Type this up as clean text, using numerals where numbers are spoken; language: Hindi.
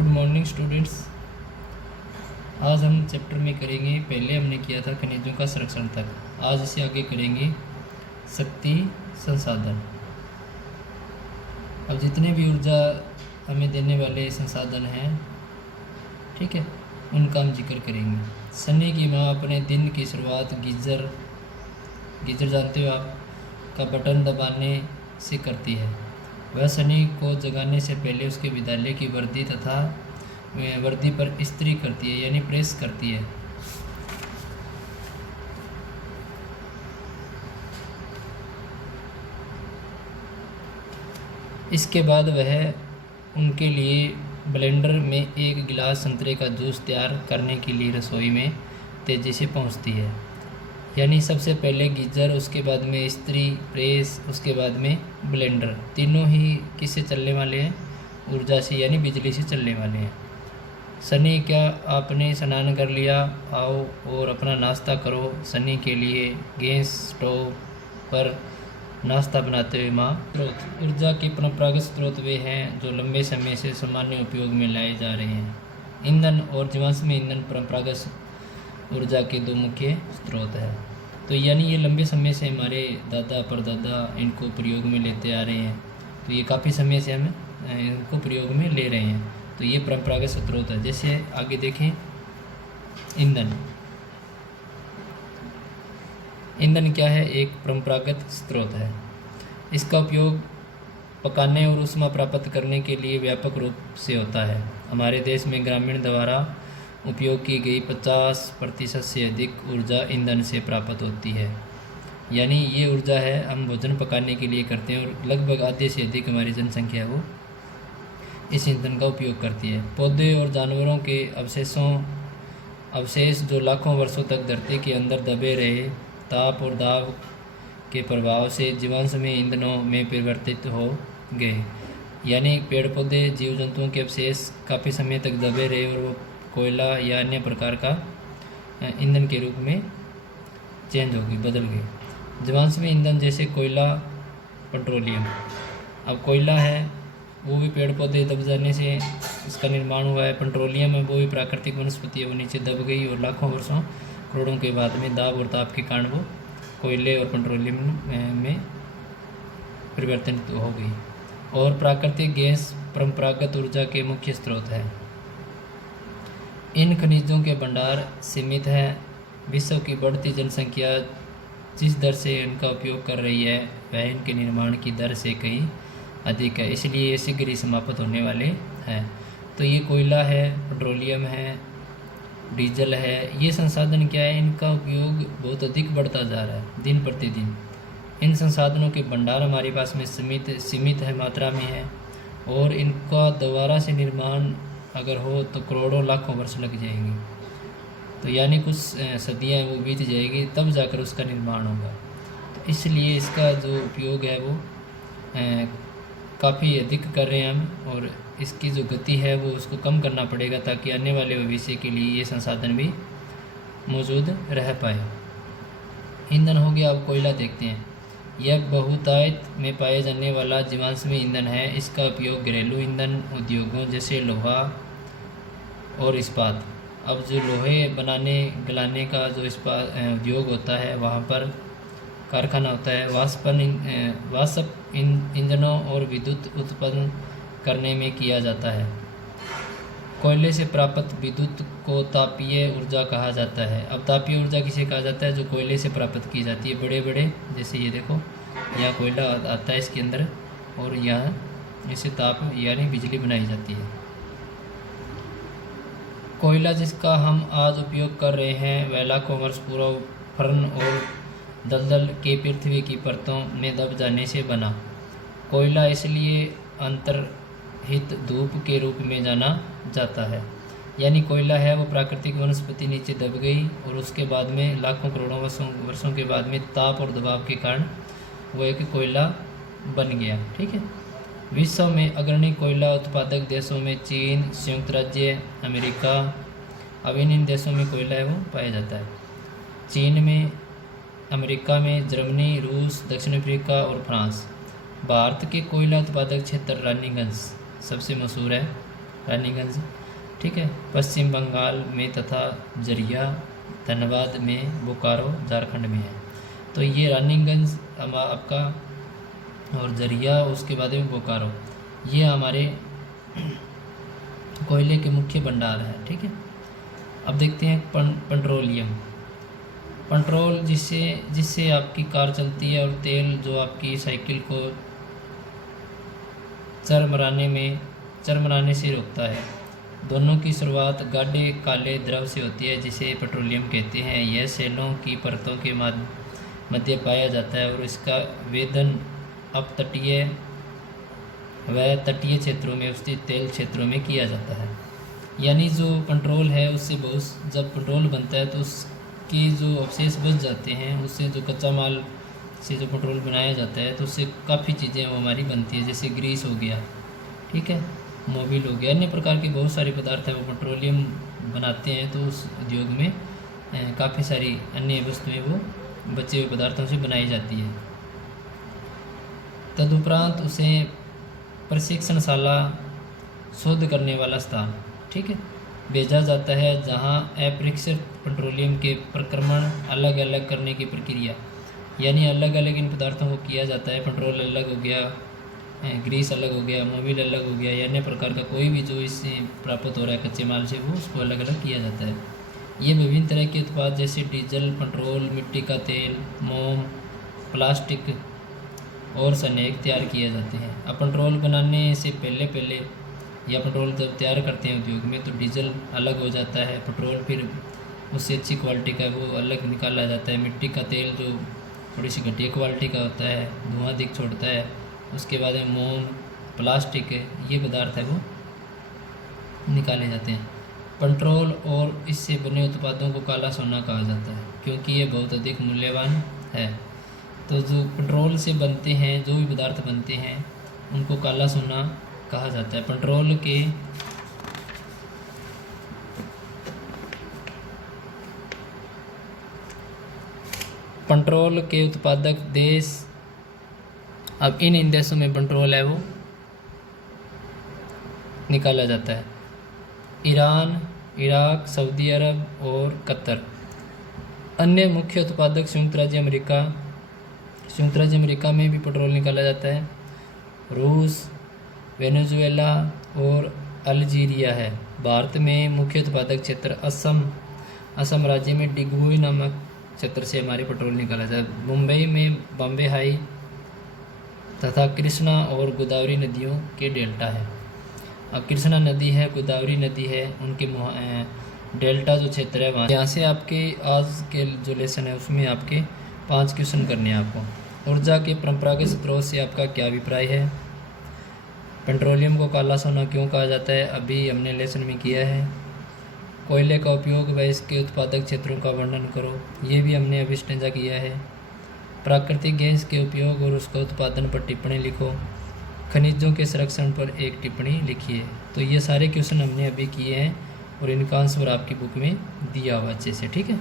Good morning students. आज हम चैप्टर में करेंगे, पहले हमने किया था खनिजों का संरक्षण तक, आज इसे आगे करेंगे शक्ति संसाधन। अब जितने भी ऊर्जा हमें देने वाले संसाधन हैं, ठीक है, उनका हम जिक्र करेंगे। सनी की माँ अपने दिन की शुरुआत गीजर जानते हो आप, का बटन दबाने से करती है। वह सनी को जगाने से पहले उसके विद्यालय की वर्दी पर इस्त्री करती है, यानी प्रेस करती है। इसके बाद वह उनके लिए ब्लेंडर में एक गिलास संतरे का जूस तैयार करने के लिए रसोई में तेज़ी से पहुंचती है। यानी सबसे पहले गीजर, उसके बाद में इस्त्री, प्रेस, उसके बाद में ब्लेंडर। तीनों ही किससे चलने वाले हैं? ऊर्जा से, यानी बिजली से चलने वाले हैं। सनी, क्या आपने स्नान कर लिया? आओ और अपना नाश्ता करो। सनी के लिए गैस स्टोव पर नाश्ता बनाते हुए माँ। स्रोत ऊर्जा के परंपरागत स्रोत वे हैं जो लंबे समय से सामान्य उपयोग में लाए जा रहे हैं। ईंधन और जीवाश्म ईंधन परंपरागत ऊर्जा के दो मुख्य स्रोत है। तो यानी ये लंबे समय से हमारे दादा परदादा इनको प्रयोग में लेते आ रहे हैं, तो ये काफ़ी समय से हम इनको प्रयोग में ले रहे हैं। तो ये परंपरागत स्रोत है। जैसे आगे देखें, ईंधन क्या है? एक परंपरागत स्रोत है। इसका उपयोग पकाने और ऊष्मा प्राप्त करने के लिए व्यापक रूप से होता है। हमारे देश में ग्रामीण द्वारा उपयोग की गई 50% से अधिक ऊर्जा ईंधन से प्राप्त होती है। यानी ये ऊर्जा है हम भोजन पकाने के लिए करते हैं, और लगभग आधे से अधिक हमारी जनसंख्या वो इस ईंधन का उपयोग करती है। पौधे और जानवरों के अवशेष जो लाखों वर्षों तक धरती के अंदर दबे रहे, ताप और दाब के प्रभाव से जीवाश्म ईंधनों में परिवर्तित हो गए। यानी पेड़ पौधे, जीव जंतुओं के अवशेष काफ़ी समय तक दबे रहे और वो कोयला या अन्य प्रकार का ईंधन के रूप में चेंज हो गई, बदल गई। जीवाश्म ईंधन जैसे कोयला, पेट्रोलियम। अब कोयला है वो भी पेड़ पौधे दब जाने से इसका निर्माण हुआ है। पेट्रोलियम है वो भी प्राकृतिक वनस्पति है, वो नीचे दब गई और लाखों वर्षों, करोड़ों के बाद में दाब और ताप के कारण वो कोयले और पेट्रोलियम में परिवर्तन हो गई। और प्राकृतिक गैस परंपरागत ऊर्जा के मुख्य स्रोत है। इन खनिजों के भंडार सीमित हैं। विश्व की बढ़ती जनसंख्या जिस दर से इनका उपयोग कर रही है, वह इनके निर्माण की दर से कहीं अधिक है, इसलिए ये शीघ्र ही समाप्त होने वाले हैं। तो ये कोयला है, पेट्रोलियम है, डीजल है, ये संसाधन क्या है? इनका उपयोग बहुत अधिक बढ़ता जा रहा है दिन प्रतिदिन। इन संसाधनों के भंडार हमारे पास में सीमित है, मात्रा में है, और इनका दोबारा से निर्माण अगर हो तो करोड़ों लाखों वर्ष लग जाएंगे। तो यानी कुछ सदियाँ वो बीत जाएगी, तब जाकर उसका निर्माण होगा। तो इसलिए इसका जो उपयोग है वो काफ़ी अधिक कर रहे हैं हम, और इसकी जो गति है वो उसको कम करना पड़ेगा, ताकि आने वाले भविष्य के लिए ये संसाधन भी मौजूद रह पाए। ईंधन हो गया। अब कोयला देखते हैं। यह बहुतायत में पाए जाने वाला जीवाश्म ईंधन है। इसका उपयोग घरेलू ईंधन उद्योगों जैसे लोहा और इस्पात, अब जो लोहे बनाने गलाने का जो इस्पात उद्योग होता है, वहाँ पर कारखाना होता है, वाष्प इंजनों और विद्युत उत्पन्न करने में किया जाता है। कोयले से प्राप्त विद्युत को तापीय ऊर्जा कहा जाता है। अब तापीय ऊर्जा किसे कहा जाता है? जो कोयले से प्राप्त की जाती है। बड़े बड़े, जैसे ये देखो, यहाँ कोयला आता है इसके अंदर, और यहाँ इससे ताप यानी बिजली बनाई जाती है। कोयला जिसका हम आज उपयोग कर रहे हैं, वह लाखों वर्ष पूर्व फर्न और दलदल के पृथ्वी की परतों में दब जाने से बना। कोयला इसलिए अंतर्हित धूप के रूप में जाना जाता है। यानी कोयला है वो प्राकृतिक वनस्पति नीचे दब गई, और उसके बाद में लाखों करोड़ों वर्षों के बाद में ताप और दबाव के कारण वो एक कोयला बन गया। ठीक है। विश्व में अग्रणी कोयला उत्पादक देशों में चीन, संयुक्त राज्य अमेरिका, अब इन देशों में कोयला है वो पाया जाता है। चीन में, अमेरिका में, जर्मनी, रूस, दक्षिण अफ्रीका और फ्रांस। भारत के कोयला उत्पादक क्षेत्र रानीगंज सबसे मशहूर है। रानीगंज, ठीक है, पश्चिम बंगाल में, तथा जरिया धनबाद में, बोकारो झारखंड में है। तो ये रानीगंज आपका और जरिया, उसके बाद में बोकारो, ये हमारे कोयले के मुख्य भंडार है, ठीक है। अब देखते हैं पेट्रोलियम। पेट्रोल जिससे आपकी कार चलती है, और तेल जो आपकी साइकिल को चरमराने से रोकता है। दोनों की शुरुआत गाढ़े काले द्रव से होती है, जिसे पेट्रोलियम कहते हैं। यह सेलों की परतों के मध्य पाया जाता है, और इसका वेधन अपतटीय व तटीय क्षेत्रों में स्थित तेल क्षेत्रों में किया जाता है। यानी जो पेट्रोल है, उससे बहुत, जब पेट्रोल बनता है तो उसके जो अवशेष बच जाते हैं, उससे जो कच्चा माल से जो पेट्रोल बनाया जाता है, तो उससे काफ़ी चीज़ें वो हमारी बनती है, जैसे ग्रीस हो गया, ठीक है, मोबिल हो गया, अन्य प्रकार के बहुत सारे पदार्थ हैं वो पेट्रोलियम बनाते हैं। तो उस उद्योग में काफ़ी सारी अन्य वस्तुएं वो बचे हुए पदार्थों से बनाई जाती है। तदुपरांत उसे प्रशिक्षणशाला, शोध करने वाला स्थान, ठीक है, भेजा जाता है, जहां अपरीक्षित पेट्रोलियम के प्रक्रमण अलग अलग करने की प्रक्रिया, यानी अलग अलग इन पदार्थों को किया जाता है। पेट्रोल अलग हो गया, ग्रीस अलग हो गया, मोबिल अलग हो गया, या अन्य प्रकार का कोई भी जो इससे प्राप्त हो रहा है कच्चे माल से, वो उसको अलग अलग किया जाता है। ये विभिन्न तरह के उत्पाद जैसे डीजल, पेट्रोल, मिट्टी का तेल, मोम, प्लास्टिक और स्नेक तैयार किए जाते हैं। अब पेट्रोल बनाने से पहले या पेट्रोल जब तैयार करते हैं उद्योग में, तो डीजल अलग हो जाता है, पेट्रोल फिर उससे अच्छी क्वालिटी का वो अलग निकाला जाता है। मिट्टी का तेल जो थोड़ी सी घटिया क्वालिटी का होता है, धुआं अधिक छोड़ता है। उसके बाद में मोम, प्लास्टिक, ये पदार्थ है वो निकाले जाते हैं। पेट्रोल और इससे बने उत्पादों को काला सोना कहा जाता है, क्योंकि ये बहुत अधिक मूल्यवान है। तो जो पेट्रोल से बनते हैं, जो भी पदार्थ बनते हैं, उनको काला सोना कहा जाता है। पेट्रोल के उत्पादक देश, अब इन देशों में पेट्रोल है वो निकाला जाता है। ईरान, इराक, सऊदी अरब और कतर। अन्य मुख्य उत्पादक संयुक्त राज्य अमेरिका में भी पेट्रोल निकाला जाता है। रूस, वेनेजुएला और अल्जीरिया है। भारत में मुख्य उत्पादक क्षेत्र असम राज्य में डिगबोई नामक क्षेत्र से हमारे पेट्रोल निकाला जाता है। मुंबई में बॉम्बे हाई तथा कृष्णा और गोदावरी नदियों के डेल्टा है। अब कृष्णा नदी है, गोदावरी नदी है, उनके डेल्टा जो क्षेत्र है वहाँ, यहाँ से आपके आज के जो लेसन है उसमें आपके 5 क्वेश्चन करने हैं आपको। ऊर्जा के परंपरागत स्रोत से आपका क्या अभिप्राय है? पेट्रोलियम को काला सोना क्यों कहा जाता है, अभी हमने लेसन में किया है। कोयले का उपयोग व इसके उत्पादक क्षेत्रों का वर्णन करो, ये भी हमने अभी स्टेंजा किया है। प्राकृतिक गैस के उपयोग और उसका उत्पादन पर टिप्पणी लिखो। खनिजों के संरक्षण पर एक टिप्पणी लिखिए। तो ये सारे क्वेश्चन हमने अभी किए हैं और इनका आंसर आपकी बुक में दिया हुआ अच्छे से, ठीक है।